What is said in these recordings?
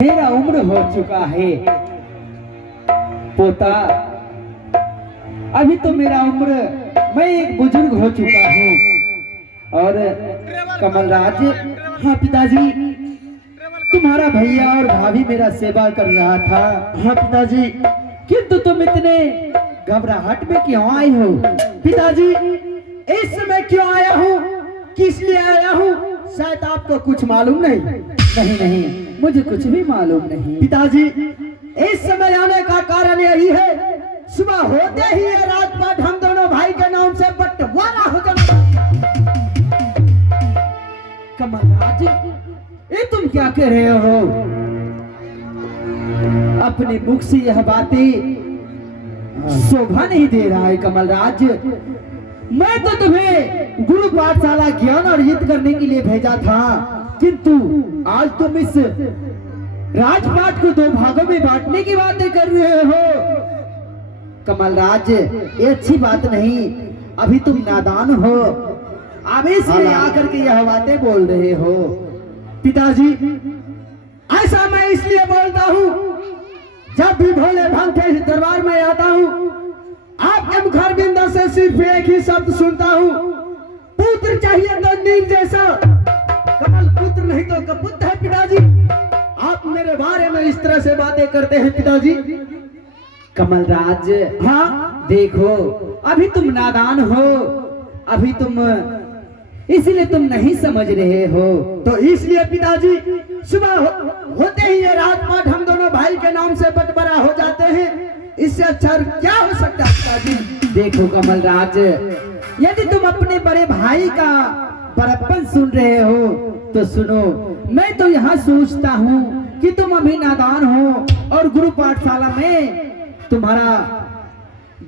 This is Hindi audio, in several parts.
मेरा उम्र हो चुका है पोता। अभी तो मेरा उम्र, मैं एक बुजुर्ग हो चुका हूँ। और कमलराज, हाँ पिताजी। तुम्हारा भैया और भाभी मेरा सेवा कर रहा था। हाँ पिताजी। किंतु तुम इतने घबराहट में क्यों आए हो? पिताजी, इस समय क्यों आया हूँ, किस लिए आया हूँ, शायद आपको कुछ मालूम नहीं। नहीं नहीं, मुझे कुछ भी मालूम नहीं। पिताजी, इस समय आने का कारण यही है, सुबह होते ही ये राजपाट हम दोनों भाई के नाम से बंटवारा हो जाएगा। कमलराज, ये तुम क्या कह रहे हो? अपने मुख से यह बातें शोभा नहीं दे रहा है कमलराज। मैं तो तुम्हें गुरु पाठशाला ज्ञान अर्जित करने के लिए भेजा था, किंतु आज तुम इस राजपाट को दो भागों में बांटने की बातें कर रहे हो। कमलराज, ये अच्छी बात नहीं। अभी तुम नादान हो, आवेश में आकर के यह बातें बोल रहे हो। पिताजी, ऐसा मैं इसलिए बोलता हूँ, जब भी भोले भांग के दरबार में आता हूँ, आपके मुखारबिंद से सिर्फ एक ही शब्द सुनता हूँ, पुत्र चाहिए तो नील जैसा, कमल पुत्र नहीं तो कपुत है। पिताजी, आप मेरे बारे में इस तरह से बातें करते हैं पिताजी। कमलराज, हाँ देखो, अभी तुम नादान हो, अभी तुम इसलिए तुम नहीं समझ रहे हो। तो इसलिए पिताजी, सुबह होते ही ये राजपाट हम दोनों भाई के नाम से बंटवारा हो जाते हैं, इससे अच्छा क्या हो सकता है पिताजी? देखो कमलराज, यदि तुम अपने बड़े भाई का बड़प्पन सुन रहे हो तो सुनो। मैं तो यहाँ सोचता हूँ कि तुम अभी नादान हो और गुरु पाठशाला में तुम्हारा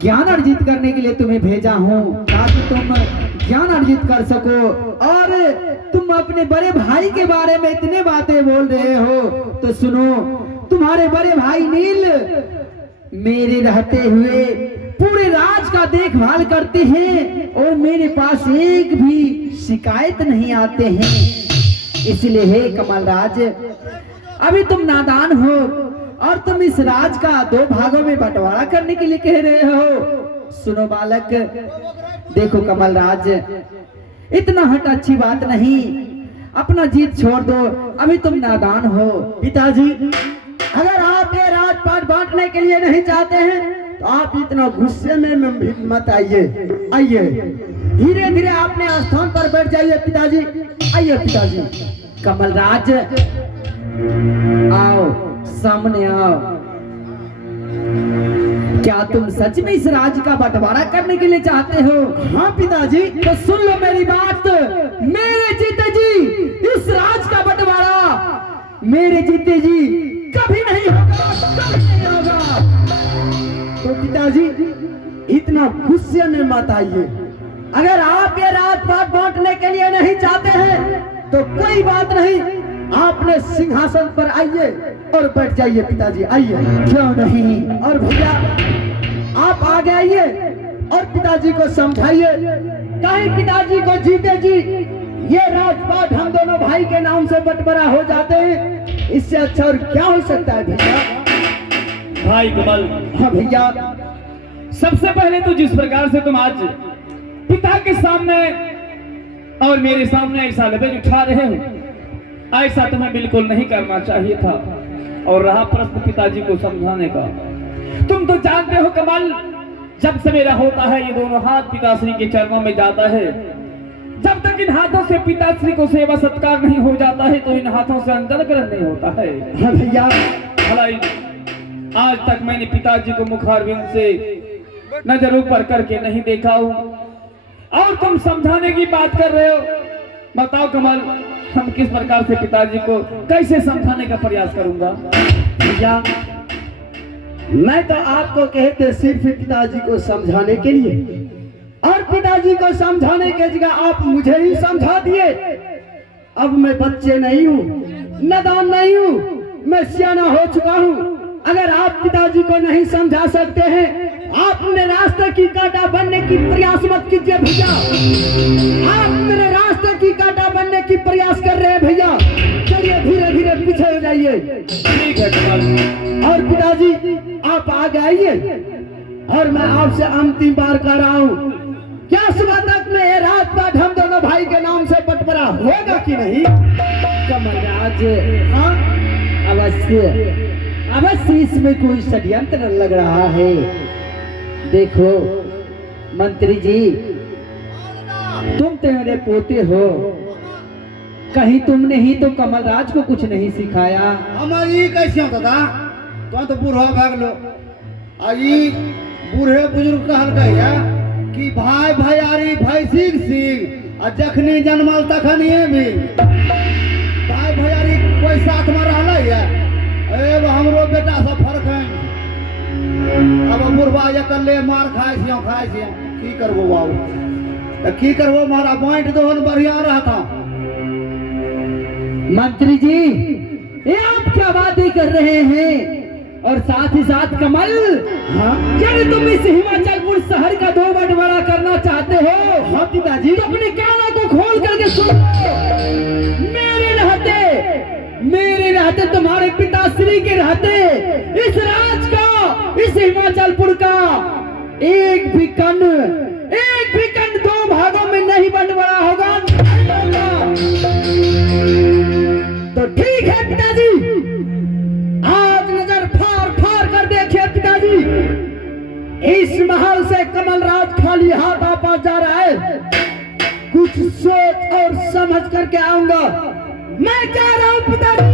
ज्ञान अर्जित करने के लिए तुम्हें भेजा हूँ, ताकि तुम ज्ञान अर्जित कर सको। और तुम अपने बड़े भाई के बारे में इतने बातें बोल रहे हो तो सुनो। तुम्हारे बड़े भाई नील मेरे रहते हुए पूरे राज का देखभाल करते हैं और मेरे पास एक भी शिकायत नहीं आते हैं। इसलिए हे कमलराज, अभी तुम नादान हो और तुम इस राज का दो भागों में बंटवारा करने के लिए कह रहे हो। सुनो बालक, देखो कमलराज, इतना हट अच्छी बात नहीं। अपना जीत छोड़ दो, अभी तुम नादान हो। पिताजी, अगर आप ये राजपाट बांटने के लिए नहीं चाहते हैं तो आप इतना गुस्से में मत आइए। आइए, धीरे धीरे अपने स्थान पर बैठ जाइए पिताजी। आइए पिताजी। कमलराज, आओ, सामने आओ। क्या तुम सच में इस राज का बंटवारा करने के लिए चाहते हो? हाँ पिताजी। तो सुन लो मेरी बात। मेरे जीते जी इस राज का बंटवारा मेरे जीते जी कभी नहीं होगा, कभी नहीं होगा। तो पिताजी, इतना गुस्से में मत आइए। अगर आप ये राजपाट बांटने के लिए नहीं चाहते हैं तो कोई बात नहीं, आपने सिंहासन पर आइए और बैठ जाइए पिताजी। आइए। क्यों नहीं? और भैया, आप आगे आइए और पिताजी को समझाइए। कहीं पिताजी को जीते जी ये राजपाट हम दोनों भाई के नाम से बंटवारा हो जाते हैं, इससे अच्छा और क्या हो सकता है भैया? भाई कमल, हाँ भैया। सबसे पहले तो जिस प्रकार से तुम आज पिता के सामने और मेरे सामने ऐसा लबेज उठा रहे हो, ऐसा तुम्हें बिल्कुल नहीं करना चाहिए था। और रहा प्रश्न पिताजी को समझाने का, तुम तो जानते हो कमल, जब सवेरा होता है ये दोनों हाथ पिताश्री के चरणों में जाता है। जब तक इन हाथों से पिताश्री को सेवा सत्कार नहीं हो जाता है तो इन हाथों से अंजन ग्रहण नहीं होता है। हाँ भैया। भलाई आज तक मैंने पिताजी को मुखारबिंद से नजर ऊपर करके नहीं देखा हूं, और तुम समझाने की बात कर रहे हो। बताओ कमल, हम किस प्रकार से पिताजी को कैसे समझाने का प्रयास करूंगा? भैया, मैं तो आपको कहते सिर्फ पिताजी को समझाने के लिए, और पिताजी को समझाने के जगह आप मुझे ही समझा दिए। अब मैं बच्चे नहीं हूँ, नादान नहीं हूँ, मैं सियाना हो चुका हूँ। अगर आप पिताजी को नहीं समझा सकते हैं आप मेरे रास्ते की कांटा बनने की प्रयास मत कीजिए भैया। आप मेरे रास्ते की कांटा बनने की प्रयास कर रहे हैं भैया। चलिए धीरे धीरे पीछे हो जाइए। ठीक है कमल। और पिताजी आप आगे आइए और मैं आपसे अंतिम बार कह रहा हूँ, क्या सुबह तक में ये रात पाट हम दोनों भाई के नाम से बंटवारा होगा कि नहीं? कमलराज, हाँ अवश्य अवश्य इसमें कोई षड्यंत्र लग रहा है। देखो मंत्री जी, तुम तो मेरे पोते हो, कहीं तुमने ही तो कमलराज को कुछ नहीं सिखाया। हम ई कैसे होता था? तो बूढ़ा भाग लो। ई बूढ़े बुजुर्ग कहल कहिया कि भाई भैयारी भैंसी सिंह आ जखनी जन्मल तखनिए भी भाई भैयारी कोई साथ में रहल है। एब हमरो बेटा से फर्क है। अब बुढ़वा अकेले मार खाए की करबो बाबू? तो की करबो मारा पॉइंट तो बढ़िया रहता। मंत्री जी, ये आप क्या बातें कर रहे हैं? और साथ ही साथ कमल, हाँ यदि तुम इस हिमाचलपुर शहर का दो बंटवारा करना चाहते हो, हाँ पिताजी, तो अपने कानों को खोल करके सुनो। मेरे रहते तुम्हारे पिताश्री के रहते इस राज का, इस हिमाचलपुर का एक भी कण दो भागों में नहीं बंटवारा होगा। तो ठीक है पिताजी, आज नजर फाड़ कर देखिए पिताजी। इस महल से कमलराज खाली हाथ आपा जा रहा है। कुछ सोच और समझ करके आऊंगा। मैं जा रहा हूं पिताजी।